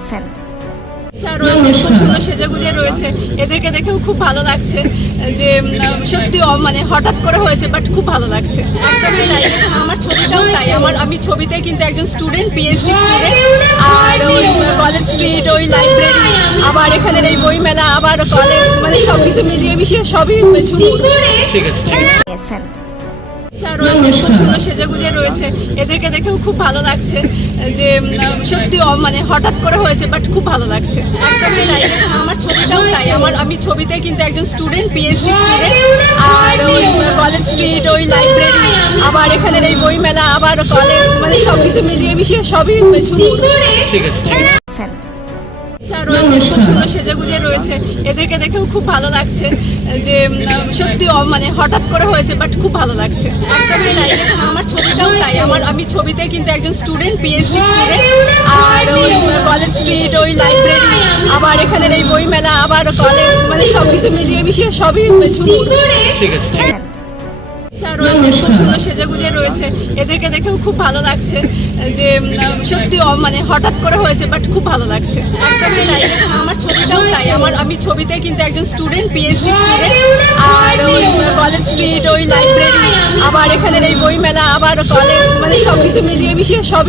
জানিয়েছেন আচ্ছা রয়েছে খুব সুন্দর সেজে গুজে রয়েছে। এদেরকে দেখেও খুব ভালো লাগছে যে সত্যি মানে হঠাৎ করে হয়েছে বাট খুব ভালো লাগছে। একদমই তাই। আমার ছবিটাও তাই। আমার আমি ছবিতে কিন্তু একজন স্টুডেন্ট পিএইচডি স্টুডেন্ট আর ওই কলেজ স্ট্রিট ওই লাইব্রেরি আবার এখানের এই বইমেলা আবার কলেজ মানে সব কিছু মিলিয়ে মিশিয়ে সবই ঝুমুর ঠিক আছে আচ্ছা রয়েছে খুব সুন্দর সেজে গুজে রয়েছে। এদেরকে দেখেও খুব ভালো লাগছে যে সত্যি মানে হঠাৎ করে হয়েছে বাট খুব ভালো লাগছে। একদমই তাই। আমার ছবিটাও তাই। আমার আমি ছবিতে কিন্তু একজন স্টুডেন্ট পিএইচডি স্টুডেন্ট আর ওই কলেজ স্ট্রিট ওই লাইব্রেরি আবার এখানের এই বইমেলা আবার কলেজ মানে সব কিছু মিলিয়ে মিশিয়ে সবই ঠিক আছে। রয়েছে খুব সুন্দর সেজে গুজে রয়েছে। এদেরকে দেখেও খুব ভালো লাগছে যে সত্যি মানে হঠাৎ করে হয়েছে বাট খুব ভালো লাগছে। একদমই তাই আমার ছবিটাও তাই। আমার আমি ছবিতে কিন্তু একজন স্টুডেন্ট পিএইচডি স্টুডেন্ট আর ওই কলেজ স্ট্রিট ওই লাইব্রেরি আবার এখানের এই বইমেলা আবার কলেজ মানে সব কিছু মিলিয়ে মিশিয়ে সবই ঝুমুর ঠিক আছে। আচ্ছা রয়েছে খুব সুন্দর সেজেগুজে রয়েছে। এদেরকে দেখেও খুব ভালো লাগছে যে সত্যি মানে হঠাৎ করে হয়েছে বাট খুব ভালো লাগছে। একদমই তাই। আমার ছবিটাও তাই। আমার আমি ছবিতে কিন্তু একজন স্টুডেন্ট পিএইচডি স্টুডেন্ট আর ওই কলেজ স্ট্রিট ওই লাইব্রেরি আবার এখানের এই বইমেলা আবার কলেজ মানে সব কিছু মিলিয়ে মিশিয়ে সবই